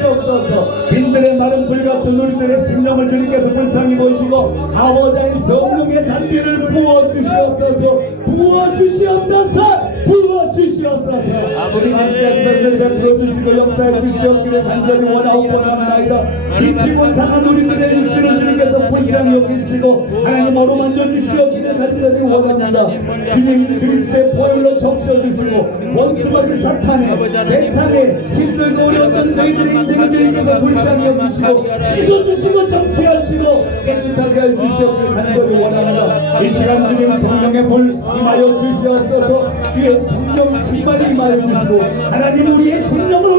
주시옵소서 빈들의 마른 불 같은 우리들의 심령을 주님께서 불쌍히 보시고 아버지의 성령의 단비를 부어주시옵소서. 부어주시옵소서. 부어주시옵소서. 함께 선을 베풀어 주시고 역사해 주시옵기를 간절히 원하옵나이다. 깊이 못하는 우리들의 육신을 주님께서 불쌍히 여기시고 하나님 어루만져 주시옵기를 간절히 원합니다. 주님 그리스도의 보혈로 적셔주시고 원수막이 사탄에 세상에 힘들고 어려웠던 저희들의 인생을 주님께서 불쌍히 여기시고 씻어주시고 정치하시고 깨끗하게 해주시옵기를 간절히 원합니다 이 시간 주님 성령의 불 임하여 주시옵소서. 주의 성령 충만히 임하여 주시고 하나님 우리의 심령을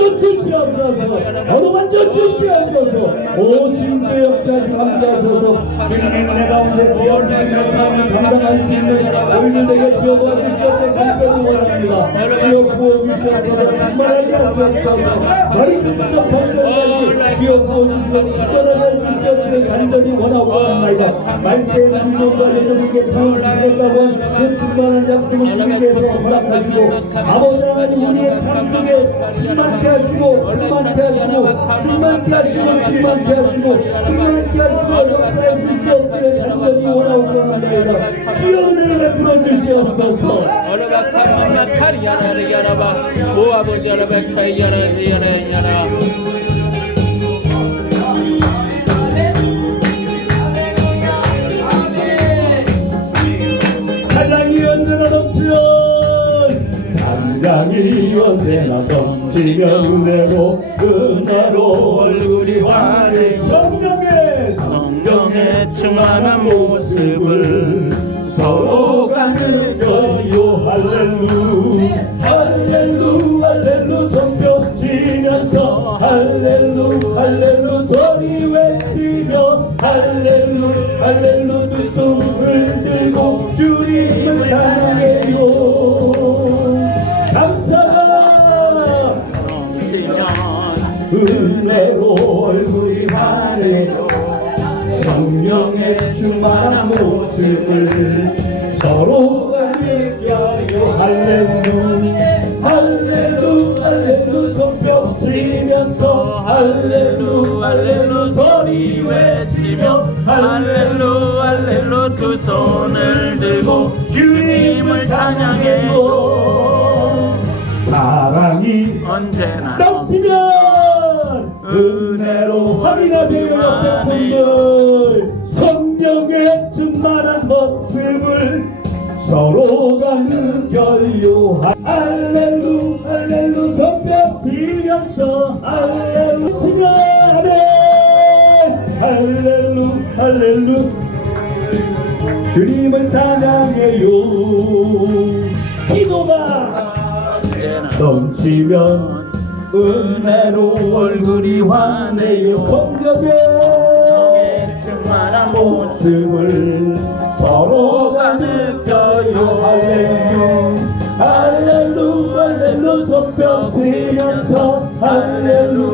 어루만져 주시옵소서 어루만져 주시옵소서 오 진주의 역사에 감사하소서 주님의 은혜 가운데 기어주시며 삶을 감당할 수 있는 우리는 내게 지어보아 주시옵소서 간절히 원합니다. 지어 부어주시옵소서 충만하게 하시옵소서 너희 그분도 번전하지 지어 부어주시고 충만하게 해주시옵소서 간절히 원하고 원합니다. 말세의 남동과 여러분에게 부어주시겠다고 그 충만한 약속을 주님께서 허락하시고 아버지 하나님 우리의 삶 속에 충만케 하시고 충만케 하시고 충만케 하시고 충만케 하시고 충만케 하시고 역사에 주시옵기를 간절히 원하고 원합니다 주여 은혜 찬양이 언제나 넘치면 은혜로 은혜로 얼굴이 환해. 성령의 성령의 충만한 모습을 서로가 느껴요 할렐루 할렐루 할렐루 손뼉 치면서 할렐루 할렐루 소리 외치며 할렐루 할렐루 은혜로 얼굴이 환해져 성령의 충만한 모습을 서로가 느껴요 할렐루 할렐루 할렐루 손뼉 치면서 할렐루 할렐루 소리 외치며 할렐루 할렐루 두 손을 들고 주님을 찬양해요 사랑이 언제나 넘치면 은혜로 확인하세요 옆에 분들. 성령의 충만한 모습을 서로가 느껴요 할렐루 할렐루 손뼉 치면서 할렐루 치면에 할렐루 할렐루. 주님을 찬양해요. 기도가 넘치면 은혜로 얼굴이 환해요. 성령의 충만한 모습을 서로가 느껴요. 할렐루 할렐루 할렐루 손뼉 치면서. 할렐루 할렐루 소리 외치며 할렐루 할렐루